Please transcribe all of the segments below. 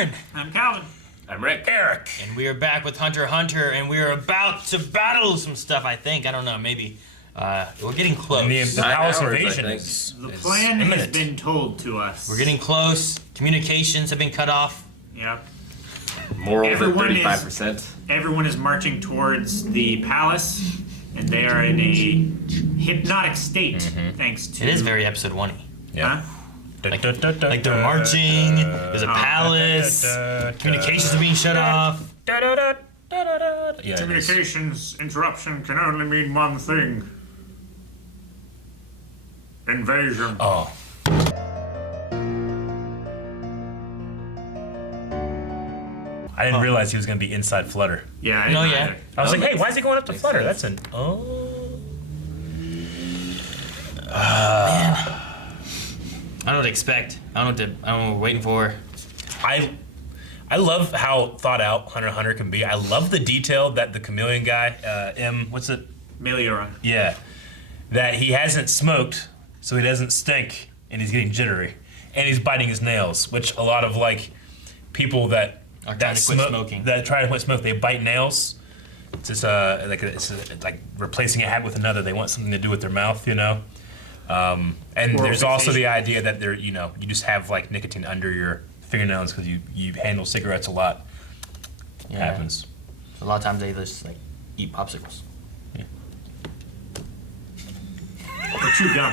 Aaron. I'm Calvin. I'm Rick. Eric. And we are back with Hunter x Hunter, and we are about to battle some stuff, I think. I don't know, maybe. We're getting close. The Palace invasion The plan has been told to us. We're getting close. Communications have been cut off. Yep. Morals at 35%. Everyone is marching towards the palace, and they are in a hypnotic state, thanks to... It is very episode 1-y. Yeah. Huh? Like they're marching, there's a palace, communications are being shut off. Yeah, Communications interruption can only mean one thing. Invasion. Oh. I didn't realize he was going to be inside Flutter. Yeah, No, yeah. I was like, hey, why is he going up to Flutter? That's an... Oh. Man. I don't know what to expect. I don't know what we're waiting for. I love how thought out Hunter x Hunter can be. I love the detail that the chameleon guy, what's it? Melioron. Yeah. That he hasn't smoked, so he doesn't stink, and he's getting jittery. And he's biting his nails, which a lot of, like, people that Are trying to quit smoking. That try to quit smoke, they bite nails. It's just like replacing a habit with another. They want something to do with their mouth, you know? And there's also the idea that you just have like nicotine under your fingernails because you handle cigarettes a lot. Yeah. Happens. A lot of times they just like eat popsicles. Yeah. Or chew gum.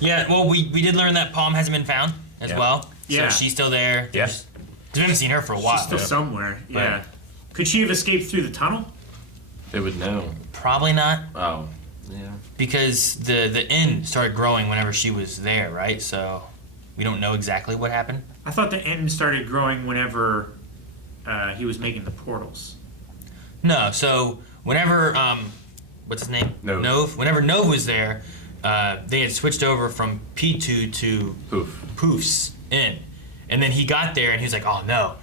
Yeah, well, we did learn that Palm hasn't been found as well. Yeah. So she's still there. Yeah. We haven't seen her for a while. She's still somewhere. Yeah. Could she have escaped through the tunnel? They would know. Probably not. Oh, yeah. Because the inn started growing whenever she was there, right? So we don't know exactly what happened. I thought the inn started growing whenever he was making the portals. No, so whenever, what's his name? Nove. Whenever Nove was there, they had switched over from P2 to Poof's inn. And then he got there and he was like, oh no,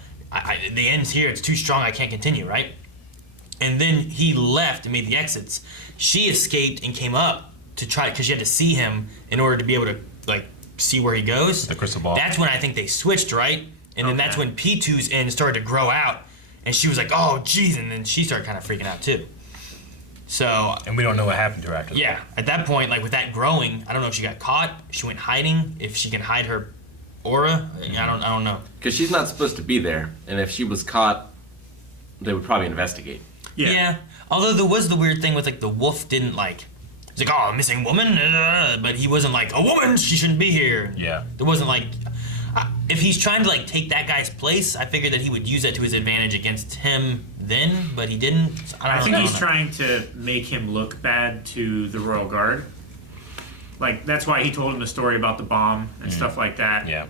the inn's here, it's too strong, I can't continue, right? And then he left and made the exits. She escaped and came up to try, because she had to see him in order to be able to like see where he goes. The crystal ball. That's when I think they switched, right? And then that's when P2's inn started to grow out, and she was like, oh geez, and then she started kind of freaking out too. So. And we don't know what happened to her after that. Yeah, at that point, like with that growing, I don't know if she got caught, if she went hiding, if she can hide her aura. I don't know. Because she's not supposed to be there, and if she was caught, they would probably investigate. Yeah. Although there was the weird thing with like the wolf didn't like. He's like, oh, missing woman, but he wasn't like a woman. She shouldn't be here. Yeah. There wasn't like. If he's trying to like take that guy's place, I figured that he would use that to his advantage against him then, but he didn't. I think he's trying to make him look bad to the Royal Guard. Like, that's why he told him the story about the bomb and stuff like that. Yeah.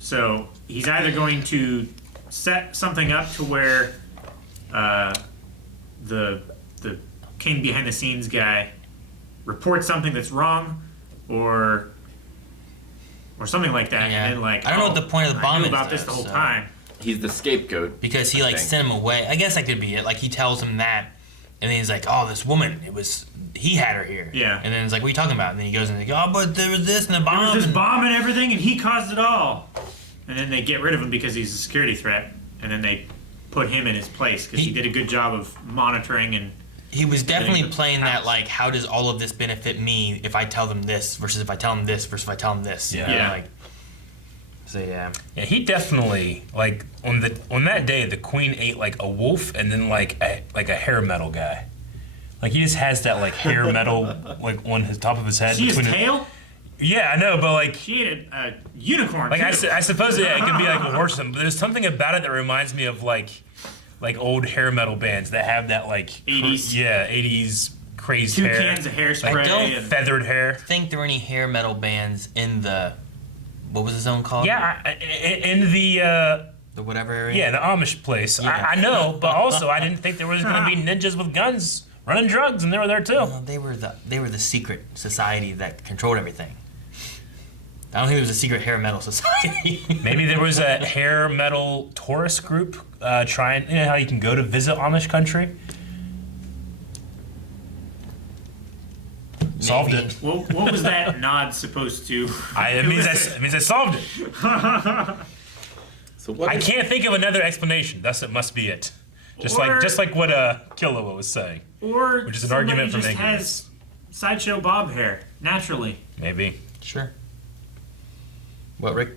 So he's either going to set something up to where the king behind the scenes guy reports something that's wrong, or something like that, and then like, I don't know what the point of the bomb I knew is about this the whole time. He's the scapegoat. Because he like sent him away. I guess that could be it. Like he tells him that, and then he's like, "Oh, this woman, he had her here." Yeah. And then it's like, "What are you talking about?" And then he goes and they go, "Oh, but there was this and the bomb." There was this bomb and everything, and he caused it all. And then they get rid of him because he's a security threat, and then they put him in his place because he did a good job of monitoring and. He was definitely playing that like, how does all of this benefit me if I tell them this versus if I tell them this versus if I tell them this? Yeah. You know, like, so yeah. Yeah, he definitely like on that day the queen ate like a wolf and then like a hair metal guy. Like he just has that like hair metal like on his top of his head. See his tail? Yeah, I know, but like she ate a unicorn. Like too. I suppose it could be like a horse, but there's something about it that reminds me of like old hair metal bands that have that like 80s. 80s crazed Two hair. cans of hairspray. I don't and feathered hair. think there were any hair metal bands in the, what was the zone called? Yeah, in the whatever area. Yeah, the Amish place. Yeah. I know, but also I didn't think there was going to be ninjas with guns running drugs, and they were there too. No, they were the secret society that controlled everything. I don't think there was a secret hair metal society. Maybe there was a hair metal tourist group trying. You know how you can go to visit Amish country. Solved Maybe. it. Well, what was that nod supposed to? It means I solved it. So what? I can't think of another explanation. Thus, it must be it. Just Or- like what Killua was saying. Or Which is an somebody argument for just making has sideshow bob hair naturally. Maybe. Sure. What, Rick?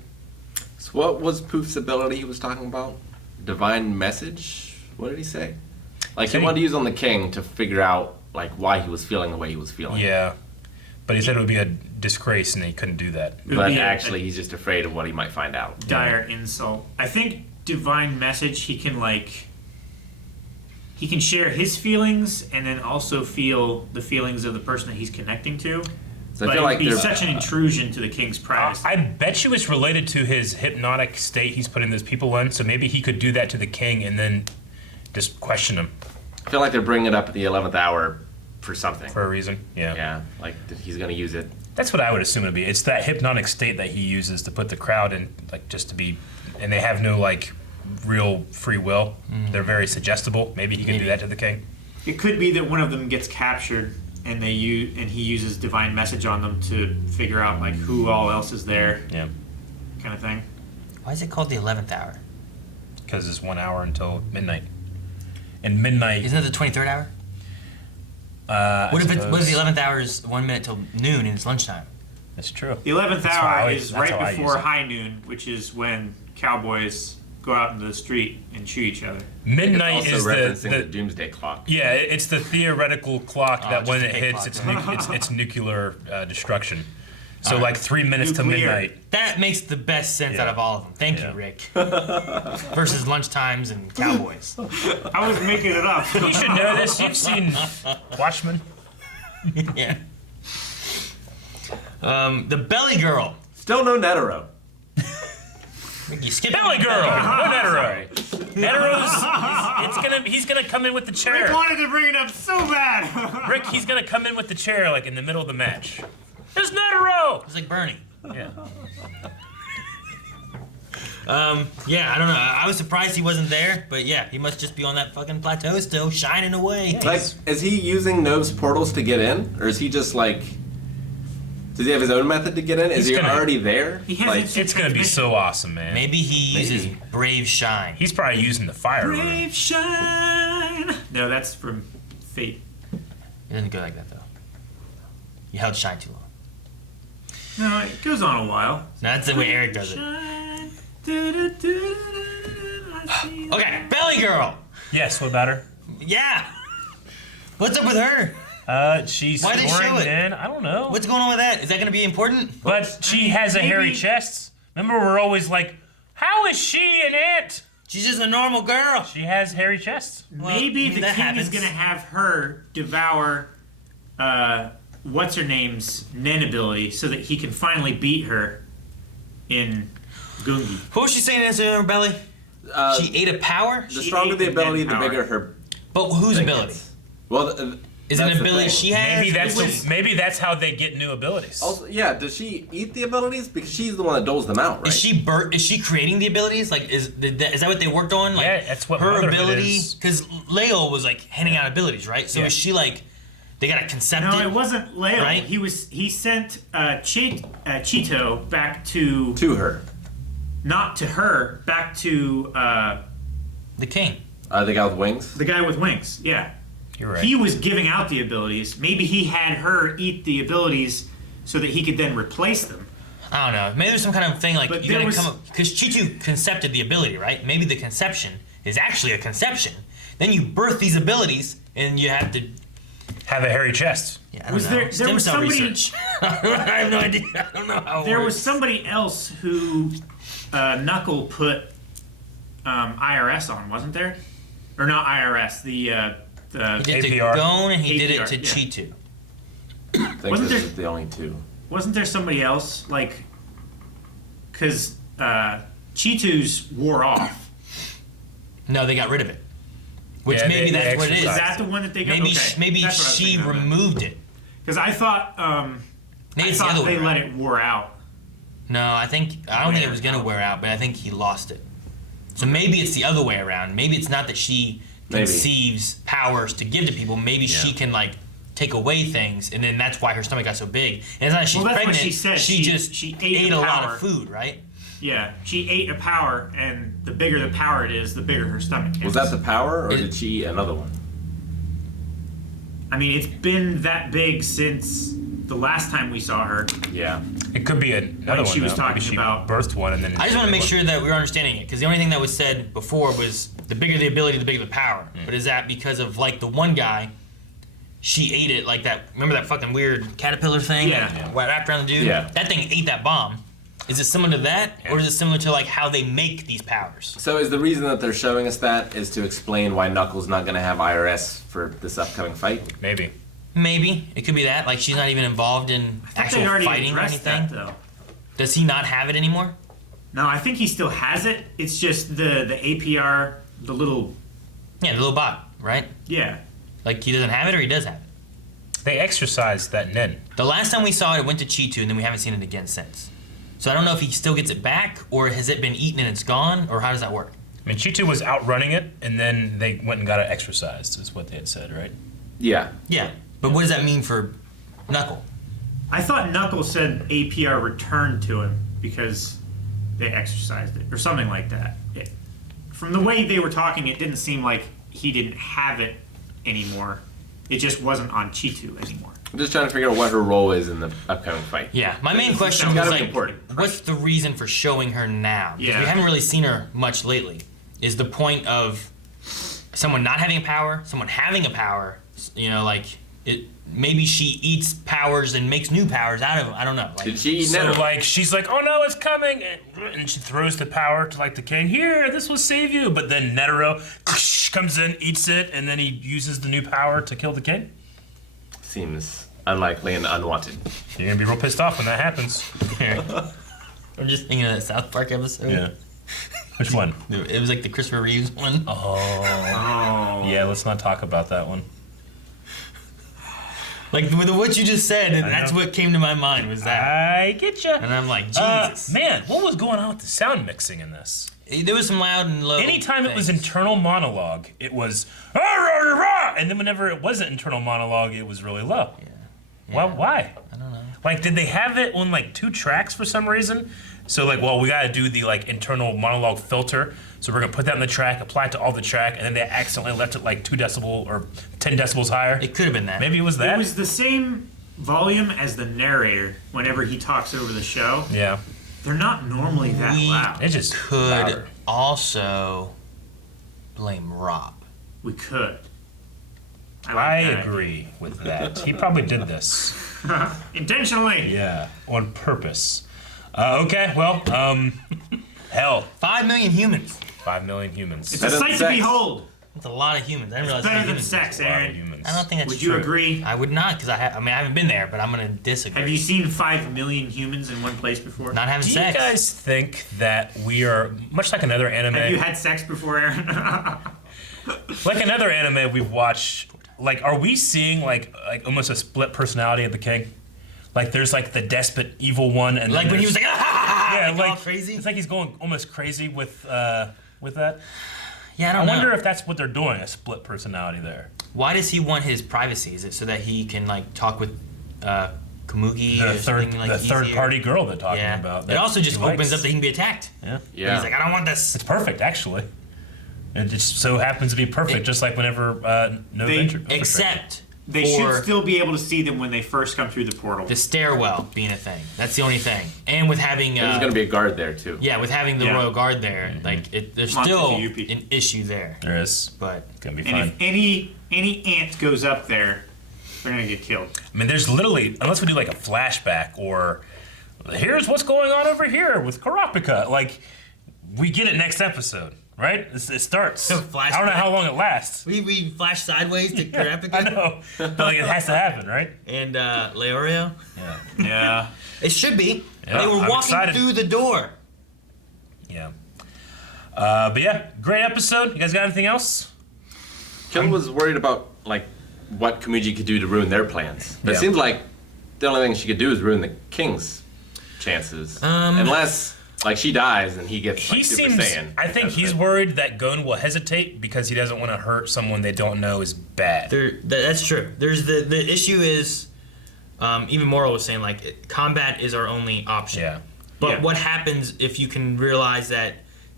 So what was Poof's ability he was talking about? Divine message? What did he say? Like he wanted to use on the king to figure out like why he was feeling the way he was feeling. Yeah. But he said it would be a disgrace, and he couldn't do that. It would But be actually, he's just afraid of what he might find out. dire insult. I think divine message. He can share his feelings and then also feel the feelings of the person that he's connecting to. So I But feel it like would be there's such an intrusion to the king's privacy. I bet you it's related to his hypnotic state he's putting those people in. So maybe he could do that to the king and then just question him I feel like they're bringing it up at the 11th hour for something. for a reason. Yeah, like that he's gonna use it. That's what I would assume it'd be. It's that hypnotic state that he uses to put the crowd in, like, just to be, and they have no, like, real free will. They're very suggestible. Maybe he can do that to the king. It could be that one of them gets captured and he uses divine message on them to figure out like who all else is there, Yeah. kind of thing. Why is it called the 11th hour? Because it's 1 hour until midnight. And midnight. Isn't it the 23rd hour? What if the 11th hour is 1 minute till noon and it's lunchtime? That's true. The 11th That's how hour I- is that's how I right use before it. high noon, which is when cowboys go out into the street and shoot each other. Midnight It's is also referencing the the doomsday clock. yeah, it's the theoretical clock that just when a it fake hits, clock. it's nuclear destruction. So like 3 minutes to Nuclear. midnight. That makes the best sense Yeah. out of all of them. Thank Yeah. you, Rick. Versus lunchtimes and cowboys. I was making it up. You should know this. You've seen Watchmen. Yeah. The belly girl. Still no Netero. Rick, you skipped Belly girl. No Netero. Netero's he's gonna come in with the Rick chair. wanted to bring it up so bad. Rick, he's gonna come in with the chair like in the middle of the match. There's Netero. It's like Bernie. Yeah. Yeah, I don't know. I was surprised he wasn't there, but yeah, he must just be on that fucking plateau still, shining away. Like, is he using Nove's portals to get in, or is he just like? Does he have his own method to get in? Is He's he gonna- already there? He has Like, instant It's gonna be so awesome, man. Maybe he uses Maybe. Brave Shine. He's probably using the fire room. Brave shine. No, that's from Fate. It doesn't go like that though. You held Shine too long. No, it goes on a while. No, that's the way Eric does it. Shine. I see Okay, belly girl. Yes, what about her? Yeah. What's up with her? She's Why they scoring show it? men. I don't know. What's going on with that? Is that going to be important? But she has a hairy maybe- chest. Remember, we're always like, how is she an ant? She's just a normal girl. She has hairy chests. Well, Maybe I mean, the that king happens. is going to have her devour what's her name's Nen ability so that he can finally beat her in Gungi. What was she saying in her belly? She ate a power? the She stronger ate the the ability, dead the power. bigger her. But whose thing ability? is. Well, Is it that's an the ability thing. she has? Maybe that's how they get new abilities. Also, yeah, does she eat the abilities? Because she's the one that doles them out, right? Is she creating the abilities? Like, is that what they worked on? Like, Yeah, that's what her motherhood ability. is. Because Leo was like handing out abilities, right? So Yeah. is she like, they got to concept No, it? it wasn't Leo. Right? He sent Cheeto back to her. not to her, back to The king. The guy with wings. the guy with wings. Yeah. You're right. He was giving out the abilities. Maybe he had her eat the abilities so that he could then replace them. I don't know. Maybe there's some kind of thing like But you there gotta was- come up because Chichu concepted the ability, right? Maybe the conception is actually a conception. Then you birth these abilities, and you have to. have a hairy chest. Yeah, I don't Was know. there Stem was cell somebody- research. I have no idea. I don't know how. It There works. was somebody else who Knuckle put IRS on, wasn't there? Or not IRS, He the did to APR. Gon and he did it APR, to yeah. Chitu. I think Wasn't this there- is the only two. wasn't there somebody else like because Cheetos wore off. No, they got rid of it. Which Yeah, maybe they that's what it is. Is exercised. that the one that they got? Maybe okay. maybe That's what I was she thinking of. removed it. Because I thought Maybe I it's the thought other way they let around. it wore out. No, I don't think it was gonna wear out, but I think he lost it. So maybe it's the other way around. Maybe it's not that she Maybe. conceives powers to give to people. Maybe she can like take away things, and then that's why her stomach got so big. And it's not that she's that's pregnant. what she said. She just she ate the a lot power. of food, right? Yeah, she ate a power, and the bigger the power it is, the bigger her stomach is. Was that the power, or did she eat another one? I mean, it's been that big since the last time we saw her. Yeah. It could be another one. She was though. Maybe talking she about- birthed one and then. I just want to make sure that we're understanding it, because the only thing that was said before was the bigger the ability, the bigger the power. But is that because of like the one guy? She ate it like that. Remember that fucking weird caterpillar thing that wrapped around the dude? Yeah. That thing ate that bomb. Is it similar to that, or is it similar to like how they make these powers? So is the reason that they're showing us that is to explain why Knuckles not going to have IRS for this upcoming fight? Maybe. Maybe it could be that. Like she's not even involved in They actual already fighting or addressed anything. that, though. Does he not have it anymore? No, I think he still has it. It's just the APR, the little Yeah, the little bot, right? yeah. Like he doesn't have it, or he does have it. They exercised that Nen. The last time we saw it, it went to Cheetu, and then we haven't seen it again since. So I don't know if he still gets it back, or has it been eaten and it's gone, or how does that work? I mean, Cheetu was outrunning it, and then they went and got it exercised, is what they had said, right? Yeah. Yeah, but what does that mean for Knuckle? I thought Knuckles said APR returned to him because they exercised it or something like that. From the way they were talking, it didn't seem like he didn't have it anymore. It just wasn't on Cheetu anymore. I'm just trying to figure out what her role is in the upcoming fight. Yeah, my main question gotta was be like, important. what's the reason for showing her now? Because Yeah. we haven't really seen her much lately. Is the point of someone not having a power, someone having a power? You know, like it. Maybe she eats powers and makes new powers out of them. I don't know. Like, Did she eat So Netero? like she's like, oh no, it's coming, and she throws the power to like the king. Here, this will save you. But then Netero comes in, eats it, and then he uses the new power to kill the king. Seems unlikely and unwanted. You're gonna be real pissed off when that happens. I'm just thinking of that South Park episode. Yeah. Which one? It was like the Christopher Reeves one. Oh. Oh. Yeah, let's not talk about that one. Like with what you just said, and I that's know. what came to my mind was that. I get you. And I'm like, Jesus. Man, what was going on with the sound mixing in this? There was some loud and low. Anytime it was things. internal monologue, it was "Ah, rah, rah, rah," and then whenever it wasn't internal monologue, it was really low. Yeah. Well, why? I don't know. Like, did they have it on like 2 tracks for some reason? So like, well, we gotta do the like internal monologue filter. So we're gonna put that in the track, apply it to all the track, and then they accidentally left it like 2 decibel or 10 decibels higher. It could have been that. Maybe it was that. It was the same volume as the narrator whenever he talks over the show. Yeah. They're not normally that We- loud. It just Could louder. also blame Rob. We could. I like that. agree with that. He probably did this. Intentionally. Yeah, on purpose. Okay, well, hell, 5 million humans. 5 million humans. It's Better a than sight to sex. behold. That's a lot of humans. I didn't realize Better how than humans. sex, A lot of Aaron. humans. I don't think that's Would true. you agree? I would not, because I haven't been there, but I'm gonna disagree. Have you seen 5 million humans in one place before? Not having Do you sex. guys think that we are much like another anime? Have you had sex before, Aaron? Like another anime we've watched? Like, are we seeing like almost a split personality of the king? Like, there's like the despot, evil one, and Like then when he was there's- like, ah, yeah, like all like crazy. It's like he's going almost crazy with that. Yeah, I I don't wonder know. if that's what they're doing, a split personality there. Why does he want his privacy? Is it so that he can like talk with Kamuki The or third, something like the third easier? party girl they're talking Yeah. about. It that also just he opens likes. up that he can be attacked. Yeah. Yeah. He's like, I don't want this. It's perfect, actually. It just so happens to be perfect, just like whenever no They- venture. Except They for should still be able to see them when they first come through the portal. the stairwell being a thing. That's the only thing. And with having There's going to be a guard there, too. yeah, with having the Yeah. royal guard there, like there's Monster still PUP. an issue there. There is. But It's gonna be and fun. if any ant goes up there, they're gonna get killed. I mean, there's literally, unless we do like a flashback or here's what's going on over here with Karapika, like we get it next episode, right? It starts. A I don't know flashback. how long it lasts. we flash sideways to Karapika I know, but like it has to happen, right? and Leorio. Yeah. Yeah. It should be. Yeah, They were I'm walking excited. through the door. Yeah. But yeah, great episode. You guys got anything else? Kill was worried about, like, what Kamuji could do to ruin their plans. But Yeah. it seems like the only thing she could do is ruin the king's chances. Unless Like she dies and he gets He like, Super seems. Saiyan. I think That's he's it. worried that Gon will hesitate because he doesn't want to hurt someone they don't know is bad. That's true. There's the issue is, even Moral was saying like combat is our only option. Yeah. But Yeah. what happens if you can realize that?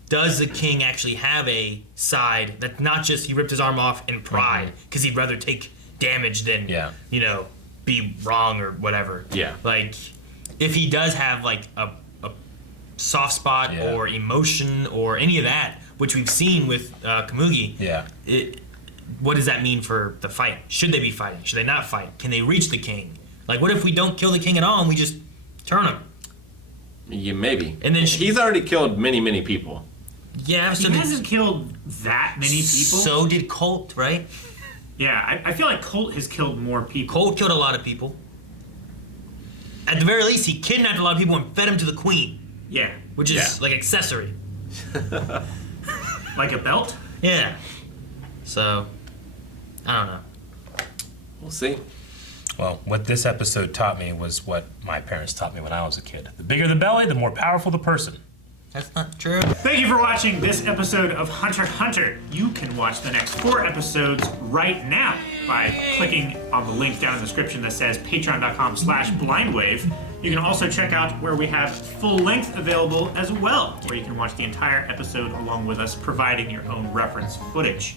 Does the king actually have a side that not just he ripped his arm off in pride because he'd rather take damage than be wrong or whatever. Yeah. Like if he does have like a soft spot or emotion or any of that, which we've seen with Kamuki. Yeah. What does that mean for the fight? Should they be fighting? Should they not fight? Can they reach the king? Like what if we don't kill the king at all and we just turn him? Yeah, maybe. And then he's already killed many people. Yeah, so He hasn't killed that many people. So did Colt, right? Yeah, I feel like Colt has killed more people. Colt killed a lot of people. At the very least, he kidnapped a lot of people and fed them to the queen, Yeah. which is like accessory. Like a belt? Yeah. So, I don't know. We'll see. Well, what this episode taught me was what my parents taught me when I was a kid. The bigger the belly, the more powerful the person. That's not true. Thank you for watching this episode of Hunter x Hunter. You can watch the next 4 episodes right now by clicking on the link down in the description that says patreon.com/blindwave. You can also check out where we have full length available as well, where you can watch the entire episode along with us, providing your own reference footage.